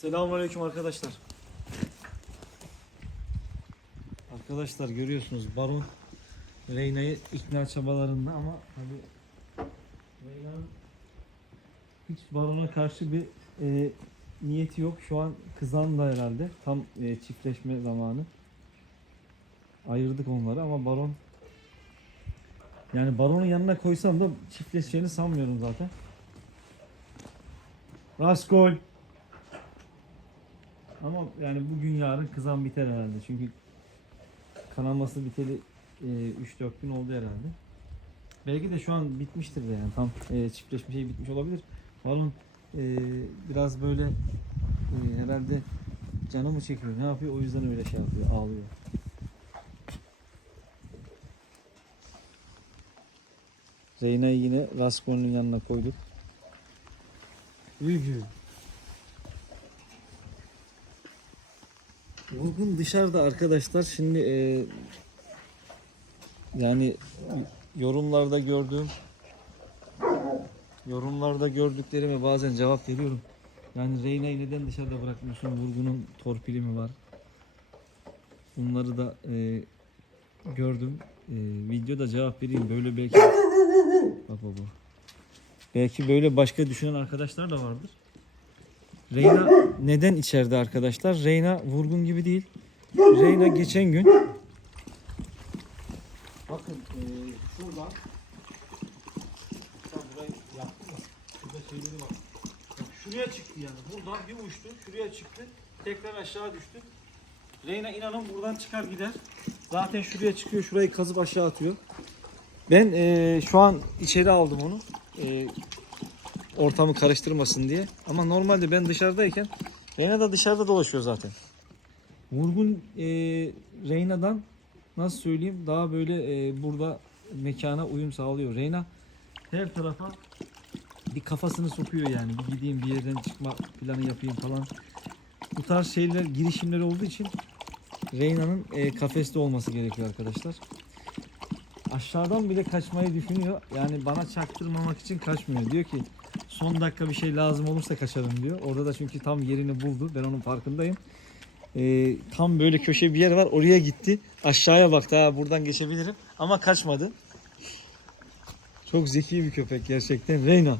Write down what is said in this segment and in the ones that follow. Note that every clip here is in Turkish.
Selamünaleyküm arkadaşlar. Arkadaşlar görüyorsunuz Baron Reyna'yı ikna çabalarında ama tabi Reyna'nın hiç Baron'a karşı bir e, niyeti yok. Şu an kızan da herhalde. Tam e, çiftleşme zamanı. Ayırdık onları ama Baron yani Baron'un yanına koysam da çiftleşeceğini sanmıyorum zaten. Raskol. Ama yani bugün yarın kızan biter herhalde. Çünkü kanaması biteli e, 3-4 gün oldu herhalde. Belki de şu an bitmiştir de yani tam e, çiftleşme şey bitmiş olabilir. Balon e, biraz böyle e, herhalde canı mı çekiyor ne yapıyor o yüzden öyle şey yapıyor ağlıyor. Reyna'yı yine Raskol'un yanına koyduk. Ülgü. Vurgun dışarıda arkadaşlar. Şimdi e, yani yorumlarda gördüğüm yorumlarda gördüklerime bazen cevap veriyorum. Yani Reyna'yı neden dışarıda bırakmıyorsun? Vurgunun torpili mi var? Bunları da e, gördüm. E, videoda cevap vereyim. Böyle belki bak baba. Belki böyle başka düşünen arkadaşlar da vardır. Reyna neden içeride arkadaşlar? Reyna vurgun gibi değil. Reyna geçen gün bakın e, şuradan Tam burayı yaptım da şurada şuraya çıktı yani. Buradan bir uçtu. Şuraya çıktı. Tekrar aşağı düştü. Reyna inanın buradan çıkar gider. Zaten şuraya çıkıyor. Şurayı kazıp aşağı atıyor. Ben e, şu an içeri aldım onu. E, ortamı karıştırmasın diye. Ama normalde ben dışarıdayken Reyna da dışarıda dolaşıyor zaten. Vurgun e, Reyna'dan nasıl söyleyeyim daha böyle e, burada mekana uyum sağlıyor. Reyna her tarafa bir kafasını sokuyor yani. Bir gideyim bir yerden çıkma planı yapayım falan. Bu tarz şeyler girişimleri olduğu için Reyna'nın e, kafeste olması gerekiyor arkadaşlar. Aşağıdan bile kaçmayı düşünüyor. Yani bana çaktırmamak için kaçmıyor. Diyor ki son dakika bir şey lazım olursa kaçarım diyor. Orada da çünkü tam yerini buldu. Ben onun farkındayım. Ee, tam böyle köşe bir yer var. Oraya gitti. Aşağıya baktı. Ha buradan geçebilirim. Ama kaçmadı. Çok zeki bir köpek gerçekten. Reyna.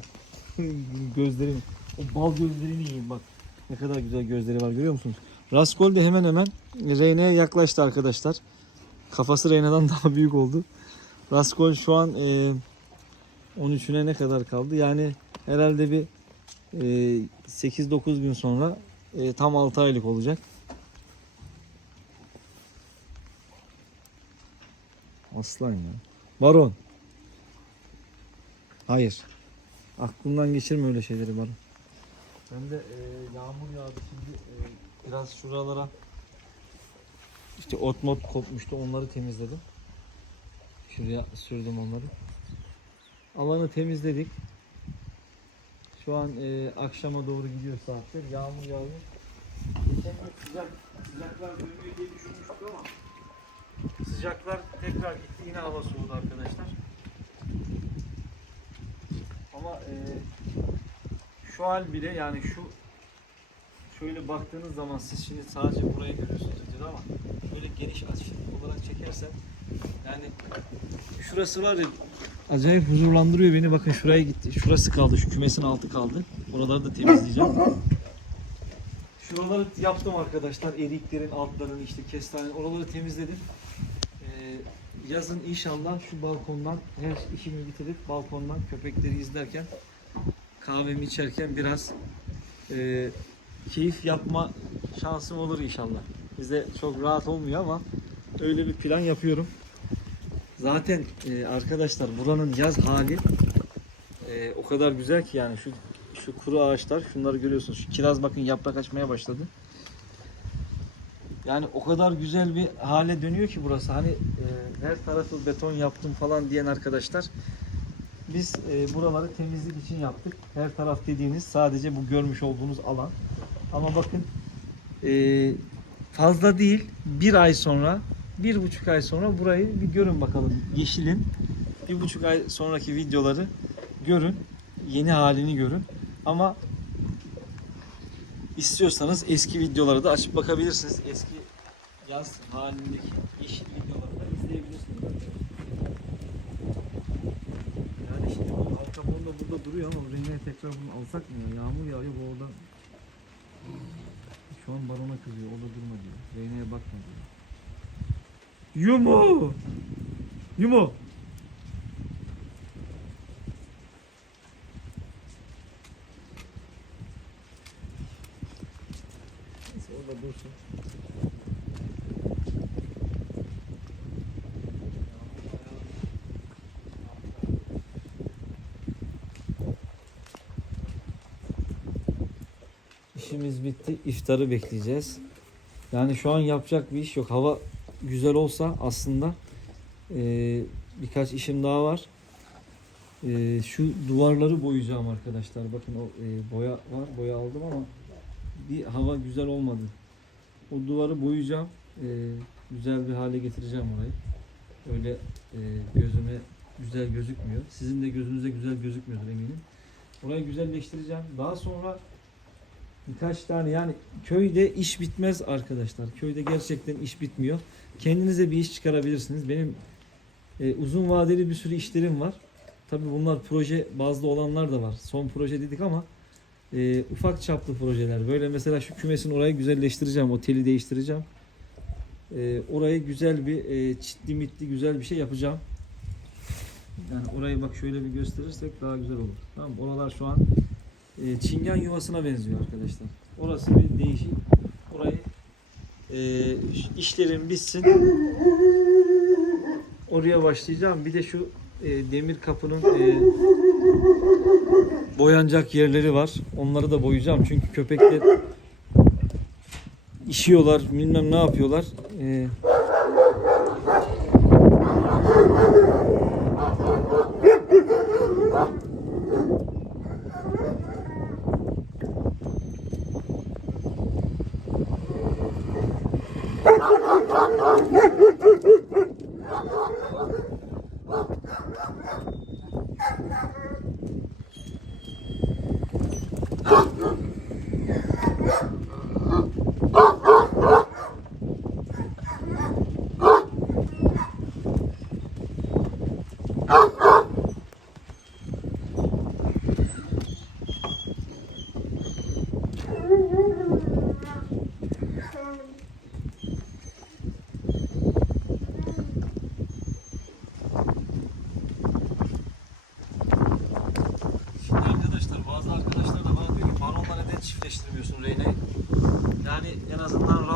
gözleri o bal gözlerini yiyin bak. Ne kadar güzel gözleri var görüyor musunuz? Raskol de hemen hemen Reyna'ya yaklaştı arkadaşlar. Kafası Reyna'dan daha büyük oldu. Raskol şu an e, 13'üne ne kadar kaldı? Yani herhalde bir e, 8-9 gün sonra e, tam 6 aylık olacak. Aslan ya. Baron. Hayır. Aklımdan geçirme öyle şeyleri Baron. Ben de e, yağmur yağdı şimdi e, biraz şuralara işte ot mot kopmuştu onları temizledim. Şuraya sürdüm onları. Alanı temizledik. Şu an e, akşama doğru gidiyor saatler. Yağmur yağıyor. Geçen gün sıcak, sıcaklar dönüyor diye düşünmüştük ama sıcaklar tekrar gitti. Yine hava soğudu arkadaşlar. Ama e, şu hal bile yani şu şöyle baktığınız zaman siz şimdi sadece burayı görüyorsunuz ama böyle geniş açı olarak çekersen yani şurası var ya acayip huzurlandırıyor beni. Bakın şuraya gitti. Şurası kaldı. Şu kümesin altı kaldı. Oraları da temizleyeceğim. Şuraları yaptım arkadaşlar. Eriklerin altlarını işte kestane oraları temizledim. Ee, yazın inşallah şu balkondan her işimi bitirip balkondan köpekleri izlerken kahvemi içerken biraz e, keyif yapma şansım olur inşallah. Bize çok rahat olmuyor ama öyle bir plan yapıyorum. Zaten e, arkadaşlar buranın yaz hali e, o kadar güzel ki yani şu şu kuru ağaçlar şunları görüyorsunuz. Şu kiraz bakın yaprak açmaya başladı. Yani o kadar güzel bir hale dönüyor ki burası. Hani e, her tarafı beton yaptım falan diyen arkadaşlar biz e, buraları temizlik için yaptık. Her taraf dediğiniz sadece bu görmüş olduğunuz alan. Ama bakın e, fazla değil bir ay sonra bir buçuk ay sonra burayı bir görün bakalım yeşilin bir buçuk ay sonraki videoları görün yeni halini görün ama istiyorsanız eski videoları da açıp bakabilirsiniz. Eski yaz halindeki yeşil videoları da izleyebilirsiniz. Yani şimdi bu Al Capone da burada duruyor ama Rene'ye tekrar bunu alsak mı ya? Yağmur yağıyor bu orada. Şu an barona kızıyor. O da durma diyor. Rene'ye bakma diyor. Yumu! Yumu! Neyse orada dursun. İşimiz bitti. İftarı bekleyeceğiz. Yani şu an yapacak bir iş yok. Hava güzel olsa aslında eee, birkaç işim daha var. Eee, şu duvarları boyayacağım arkadaşlar. Bakın o eee, boya var. Boya aldım ama bir hava güzel olmadı. O duvarı boyayacağım. Eee, güzel bir hale getireceğim orayı. Öyle eee, gözüme güzel gözükmüyor. Sizin de gözünüze güzel gözükmüyordur eminim. Orayı güzelleştireceğim. Daha sonra birkaç tane yani köyde iş bitmez arkadaşlar. Köyde gerçekten iş bitmiyor. Kendinize bir iş çıkarabilirsiniz. Benim e, uzun vadeli bir sürü işlerim var. Tabi bunlar proje bazlı olanlar da var. Son proje dedik ama e, ufak çaplı projeler. Böyle mesela şu kümesin orayı güzelleştireceğim. O teli değiştireceğim. E, orayı güzel bir e, çitli mitli güzel bir şey yapacağım. Yani orayı bak şöyle bir gösterirsek daha güzel olur. Tamam? Oralar şu an e, çingen yuvasına benziyor arkadaşlar. Orası bir değişik. E, işlerim bitsin. Oraya başlayacağım. Bir de şu e, demir kapının e, boyanacak yerleri var. Onları da boyayacağım. Çünkü köpekler işiyorlar, bilmem ne yapıyorlar. E, Şimdi arkadaşlar bazı arkadaşlar da bana diyor ki baronla neden çiftleştirmiyorsun Reyna'yı? Yani en azından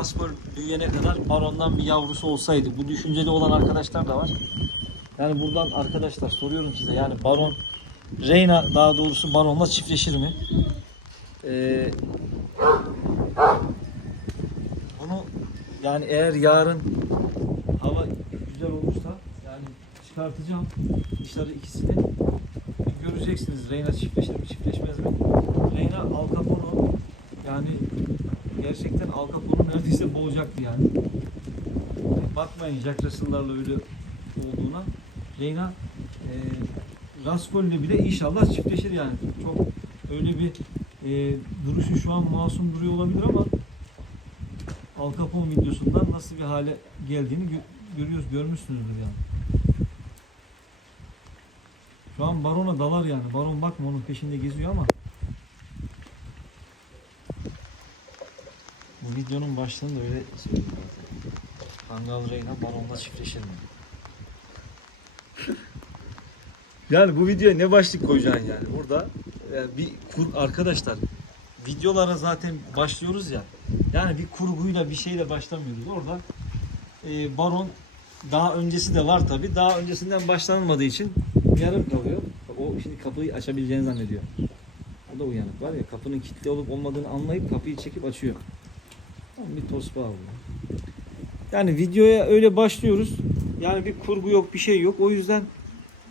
Büyüyene kadar barondan bir yavrusu olsaydı. Bu düşünceli olan arkadaşlar da var. Yani buradan arkadaşlar soruyorum size yani baron Reyna daha doğrusu baronla çiftleşir mi? Ee, bunu yani eğer yarın hava güzel olursa yani çıkartacağım dışarı ikisini göreceksiniz Reyna çiftleşir mi çiftleşmez mi? Reyna Al yani gerçekten Al Capone'u neredeyse boğacaktı yani. Bakmayın Jack Russell'larla öyle olduğuna. Reyna e, Raskol'le bile inşallah çiftleşir yani. Çok öyle bir e, duruşu şu an masum duruyor olabilir ama Al Capone videosundan nasıl bir hale geldiğini gö- görüyoruz, görmüşsünüzdür yani. Şu an Baron'a dalar yani. Baron bakma onun peşinde geziyor ama. Videonun başlığında öyle söylüyor zaten. Kangal Reyna Baron'la çiftleşir mi? yani bu videoya ne başlık koyacaksın yani? Burada yani bir kur arkadaşlar videolara zaten başlıyoruz ya. Yani bir kurguyla bir şeyle başlamıyoruz. Orada e, Baron daha öncesi de var tabi. Daha öncesinden başlanmadığı için yarım kalıyor. O şimdi kapıyı açabileceğini zannediyor. O da uyanık var ya kapının kilitli olup olmadığını anlayıp kapıyı çekip açıyor. Bir tosba bu. Yani videoya öyle başlıyoruz. Yani bir kurgu yok bir şey yok. O yüzden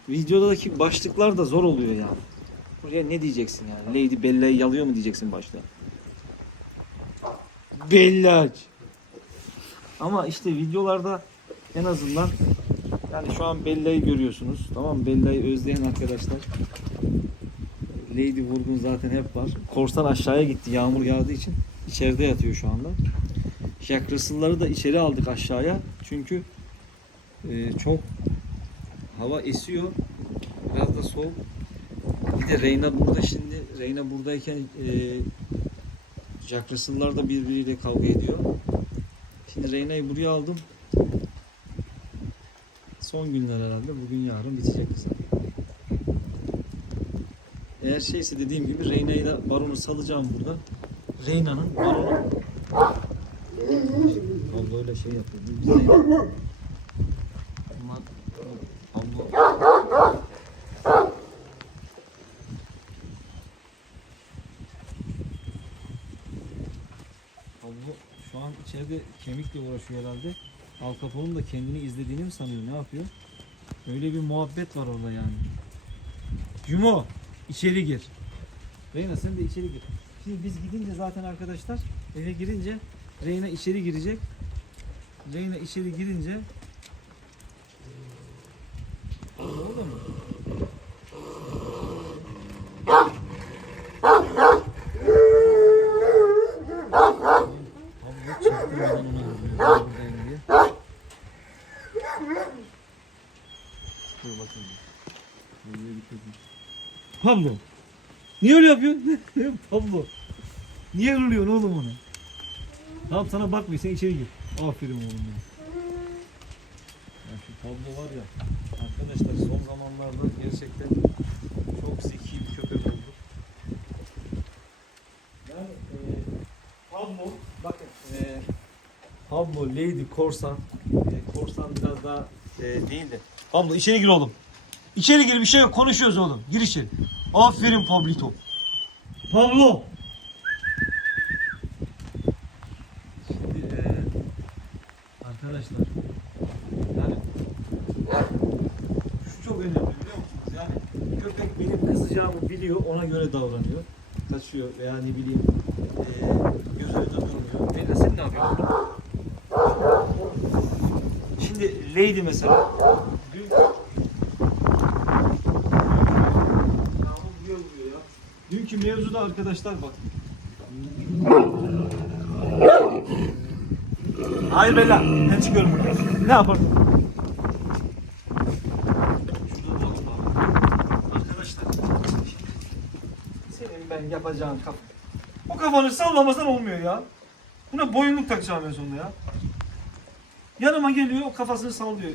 videodaki başlıklar da zor oluyor yani. Buraya ne diyeceksin yani? Lady Bella'yı yalıyor mu diyeceksin başta? Bellaç. Ama işte videolarda en azından yani şu an Bella'yı görüyorsunuz. Tamam? Bella'yı özleyen arkadaşlar. Lady Vurgun zaten hep var. Korsan aşağıya gitti yağmur yağdığı için. içeride yatıyor şu anda. Jack Russell'ları da içeri aldık aşağıya. Çünkü e, çok hava esiyor. Biraz da soğuk. Bir de Reyna burada şimdi. Reyna buradayken e, Jack Russell'lar da birbiriyle kavga ediyor. Şimdi Reyna'yı buraya aldım. Son günler herhalde. Bugün yarın bitecek kızım. Eğer şeyse dediğim gibi Reyna'yı da Baron'u salacağım burada. Reyna'nın Baron'u Abla öyle şey Reyna... Ama abla Abla şu an içeride kemikle uğraşıyor herhalde. Al Capone'un da kendini izlediğini mi sanıyor? Ne yapıyor? Öyle bir muhabbet var orada yani. Cumo içeri gir. Reyna sen de içeri gir. Şimdi biz gidince zaten arkadaşlar eve girince Reyna içeri girecek. Reyna içeri girince Oldu mu? Pablo. Niye öyle yapıyorsun? Pablo. Niye hırlıyorsun oğlum onu? Tamam sana bakmıyor sen içeri gir. Aferin oğlum ya. Ya şu Pablo var ya arkadaşlar son zamanlarda gerçekten çok zeki bir köpek oldu. Yani e, Pablo bakın e, Pablo Lady Korsan e, Korsan biraz daha e, değil de Pablo içeri gir oğlum. İçeri gir bir şey yok konuşuyoruz oğlum. Gir içeri. Aferin Pablito. Pablo. Şimdi e, arkadaşlar yani şu çok önemli biliyor musunuz? Yani köpek benim kızacağımı biliyor ona göre davranıyor. Kaçıyor veya ne bileyim e, göz önünde durmuyor. Leyla sen ne yapıyorsun? Şimdi Lady mesela dün. Dünkü mevzuda arkadaşlar bak. Hayır Bella, ben çıkıyorum buradan. Ne yaparsın? Arkadaşlar, senin ben yapacağım kafa. O kafanı sallamasan olmuyor ya. Buna boyunluk takacağım en sonunda ya. Yanıma geliyor, o kafasını sallıyor.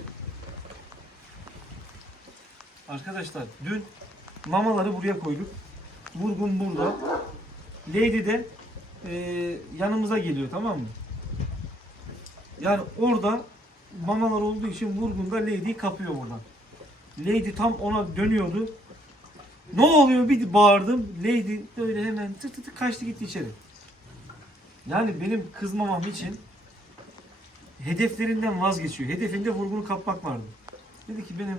Arkadaşlar, dün mamaları buraya koyduk. Vurgun burada. Lady de e, yanımıza geliyor tamam mı? Yani orada mamalar olduğu için Vurgun da Lady'yi kapıyor buradan. Lady tam ona dönüyordu. Ne oluyor bir bağırdım. Lady böyle hemen tık tık tık kaçtı gitti içeri. Yani benim kızmamam için hedeflerinden vazgeçiyor. Hedefinde Vurgun'u kapmak vardı. Dedi ki benim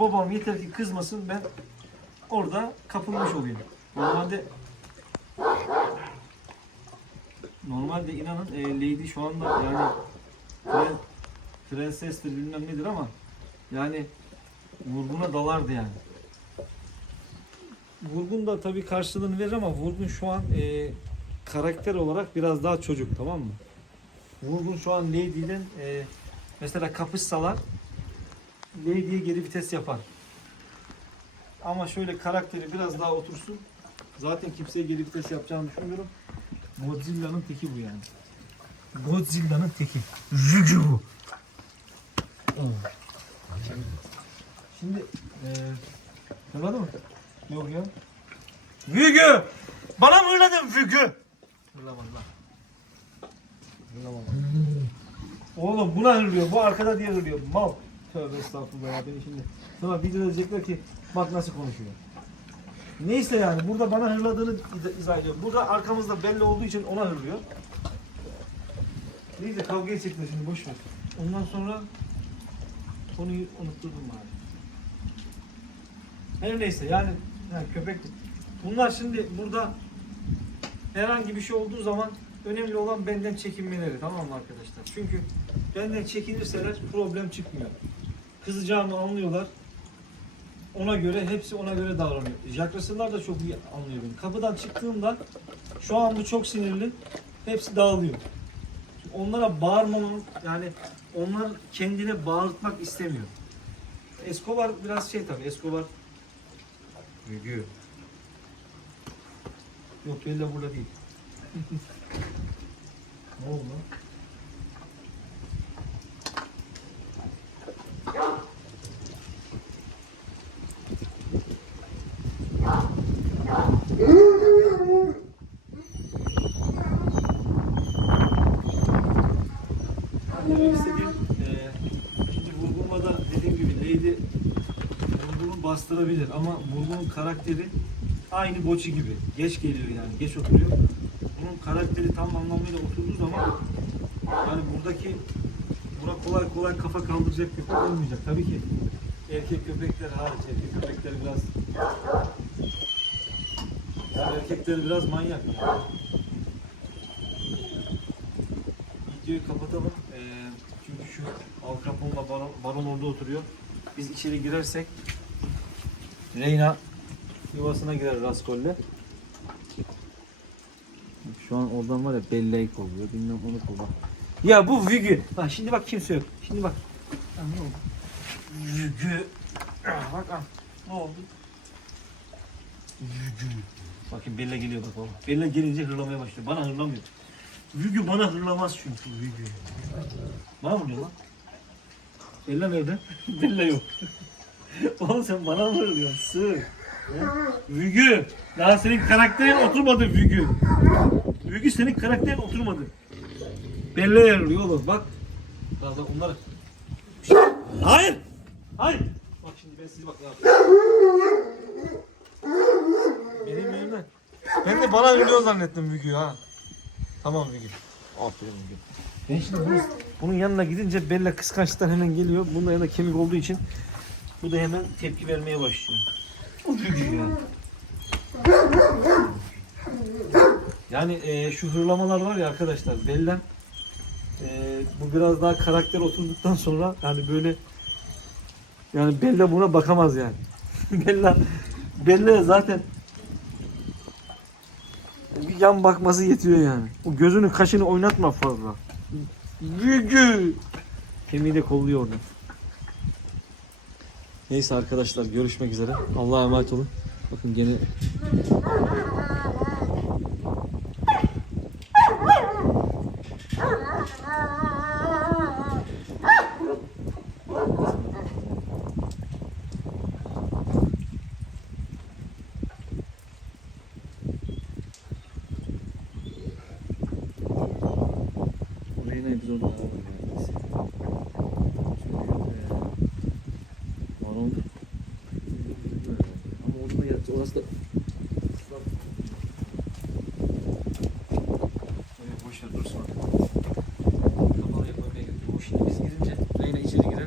babam yeter ki kızmasın ben orada kapılmış olayım. Normalde normalde inanın e, Lady şu anda yani pren, prensestir bilmem nedir ama yani vurguna dalardı yani. Vurgun da tabii karşılığını verir ama Vurgun şu an e, karakter olarak biraz daha çocuk tamam mı? Vurgun şu an Lady'den e, mesela kapışsalar Lady'ye geri vites yapar. Ama şöyle karakteri biraz daha otursun. Zaten kimseye geri vites yapacağını düşünmüyorum. Godzilla'nın teki bu yani. Godzilla'nın teki. Jügü bu. Şimdi, şimdi eee hırladı mı? Yok ya. Vügü! Bana mı hırladın Vügü? Hırlamadı lan. Hırlamadı. Oğlum buna hırlıyor. Bu arkada diye hırlıyor. Mal. Tövbe estağfurullah ya beni şimdi. Sonra video diyecekler ki bak nasıl konuşuyor. Neyse yani burada bana hırladığını iz- izah ediyor. Burada arkamızda belli olduğu için ona hırlıyor. Neyse kavga edecekler şimdi boş ver. Ondan sonra konuyu unutturdum bari. Her neyse yani, yani köpek bunlar şimdi burada herhangi bir şey olduğu zaman önemli olan benden çekinmeleri tamam mı arkadaşlar? Çünkü benden çekinirseler problem çıkmıyor. Kızacağımı anlıyorlar. Ona göre, hepsi ona göre davranıyor. Jack Russell'lar da çok iyi anlıyor beni. Kapıdan çıktığımda şu an bu çok sinirli. Hepsi dağılıyor. Onlara bağırmamam yani onlar kendine bağırtmak istemiyor. Escobar biraz şey tabii Escobar Büyüyor. Yok Bella burada değil. ne oldu lan? Demek istediğim eee şimdi vurgulmada dediğim gibi Lady vurgunu bastırabilir ama vurgunun karakteri aynı Boçi gibi. Geç geliyor yani, geç oturuyor. Bunun karakteri tam anlamıyla oturduğu zaman yani buradaki buna kolay kolay kafa kaldıracak köpek olmayacak. Tabii ki erkek köpekler hariç, erkek köpekler biraz yani erkekleri biraz manyak. Videoyu kapatalım. Ee, çünkü şu Al Capone'la baron, baron orada oturuyor. Biz içeri girersek Reyna yuvasına girer Raskol'le. Şu an oradan var ya Bella'yı kolluyor. Bilmem onu kolluyor. Ya bu Vügü. Bak şimdi bak kimse yok. Şimdi bak. Ah, Bak ah. Ne oldu? Vügü. Bakın Bella geliyor bak baba. Bella gelince hırlamaya başlıyor. Bana hırlamıyor. Vügü bana hırlamaz çünkü Vügü. Bana vuruyor lan. Bella nerede? Bella yok. Oğlum sen bana mı hırlıyorsun? Sığır. Ha? Vügü. Daha senin karakterin oturmadı Vügü. Vügü senin karakterin oturmadı. Bella yarılıyor oğlum bak. Daha da onları. Hayır. Hayır. Bak şimdi ben sizi bak. Benim yerimden. Ben de bana hırlıyor zannettim Vügü ha. Tamam Vügü. Aferin Vügü. Ben şimdi bunun, yanına gidince Bella kıskançlıktan hemen geliyor. Bunun da yanında kemik olduğu için bu da hemen tepki vermeye başlıyor. Yani e, şu hırlamalar var ya arkadaşlar Bella e, bu biraz daha karakter oturduktan sonra yani böyle yani Bella buna bakamaz yani. Bella Bella zaten bir yan bakması yetiyor yani. O gözünü kaşını oynatma fazla. Gügü. Kemiği de kolluyor orada. Neyse arkadaşlar görüşmek üzere. Allah'a emanet olun. Bakın gene Reyna epizodu daha var yani. Baron. Ama orada da yatacak. Orası da Evet, boş ver dursun. Kapalı yapmaya gerekiyor. O şimdi biz girince Reyna içeri girer.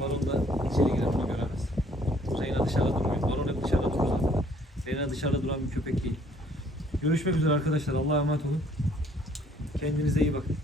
Baron da içeri girer. Bunu göremez. Reyna dışarıda duruyor. Baron hep dışarıda durur zaten. Dışarıda duran bir köpek değil. Görüşmek üzere arkadaşlar. Allah'a emanet olun. Kendinize iyi bakın.